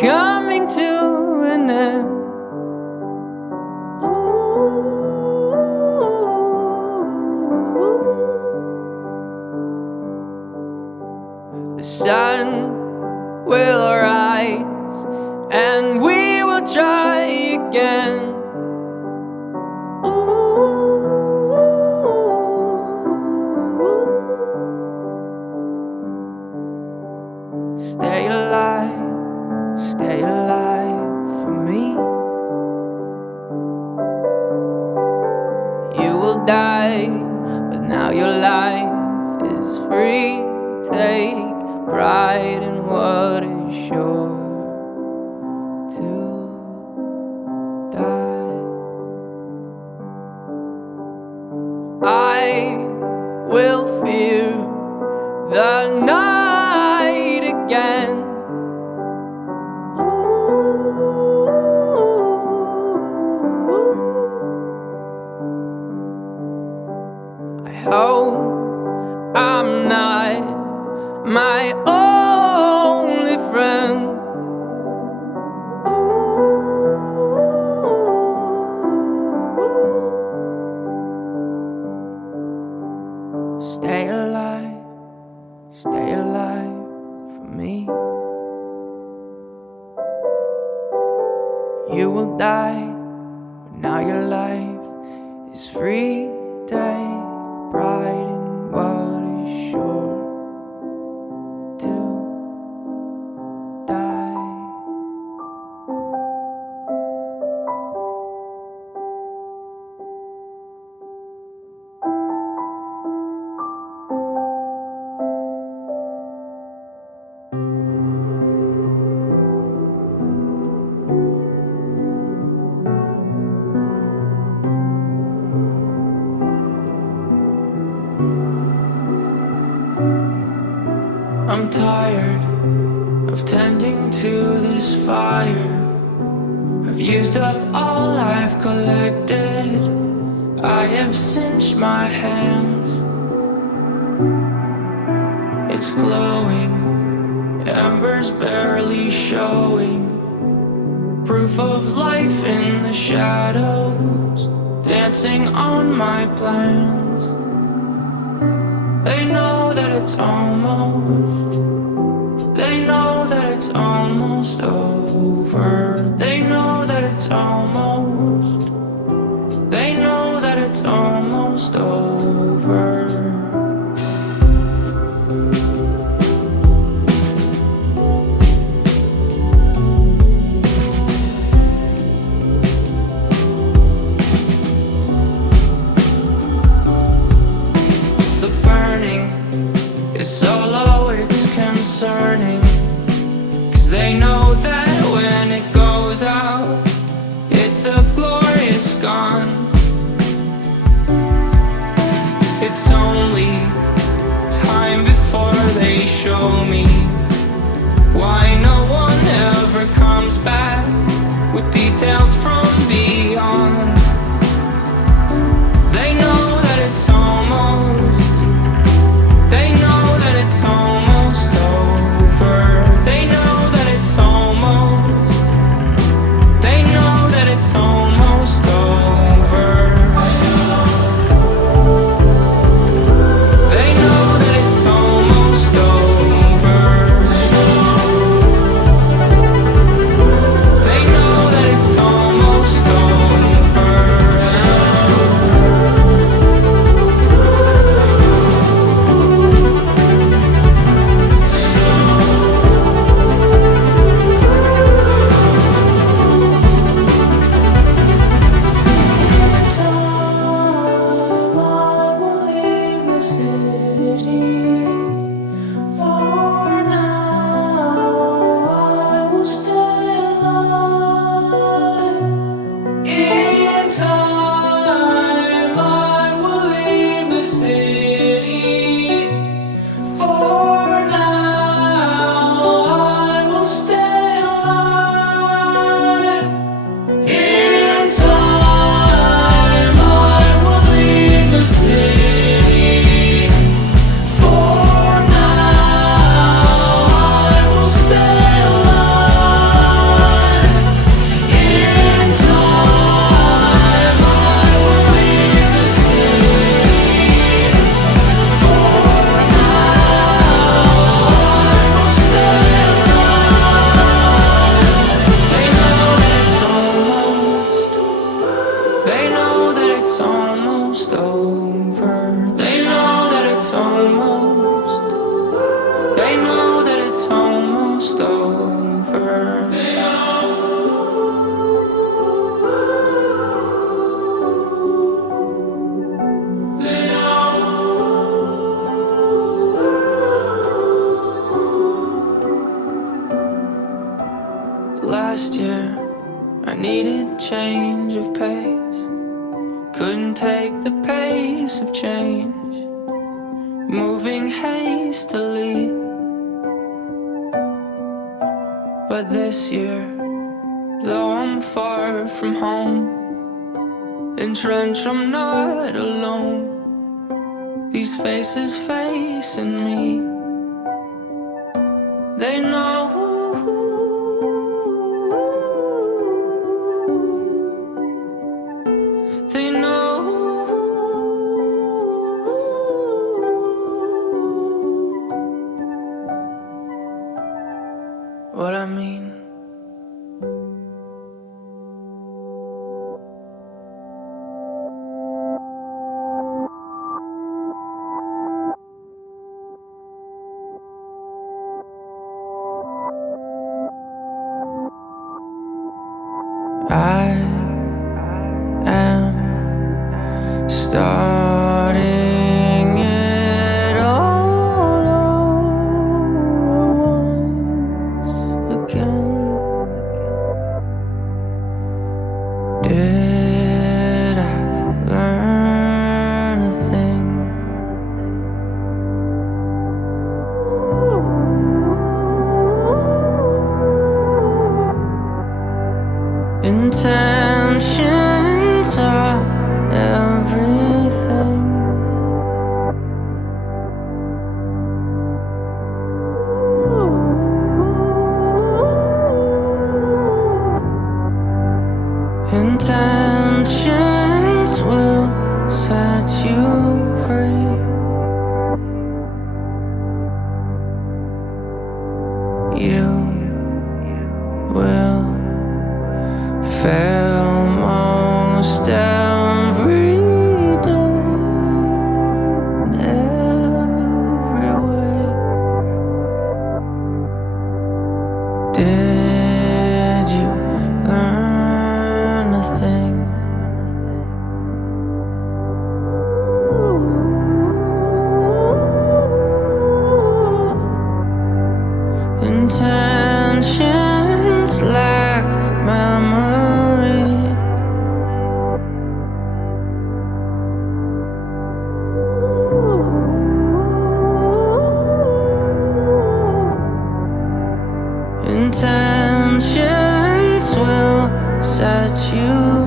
coming to an end. The sun will rise and we will try again. Stay alive for me. You will die, but now your life is free. Take pride in what is sure to die. I will fear the night again. I hope I'm not my only friend. Stay alive for me. You will die, but now your life is free. Take pride in what is sure to die. I'm tired of tending to this fire. I've used up all I've collected. I have singed my hands. It's glowing, embers barely showing. Proof of life in the shadows, dancing on my plans. They know that it's they know that it's almost over. They know that it's they know that it's almost over. They know that when it goes out, it's a glorious gone. It's only time before they show me why no one ever comes back with details from beyond. They know that it's they know that it's almost over. They know that it's they know that it's almost over. They know that it's almost over. They know that it's almost change of pace. Couldn't take the pace of change, moving hastily. But this year, though I'm far from home, entrenched, I'm not alone. These faces facing me, they know. They know what I mean. I am starting it all once again. Did I learn a thing? Intentions are everything. Intentions will set you free. You will fail most every day, in every way. Did you learn a thing? Intentions lack memory. Intentions will set you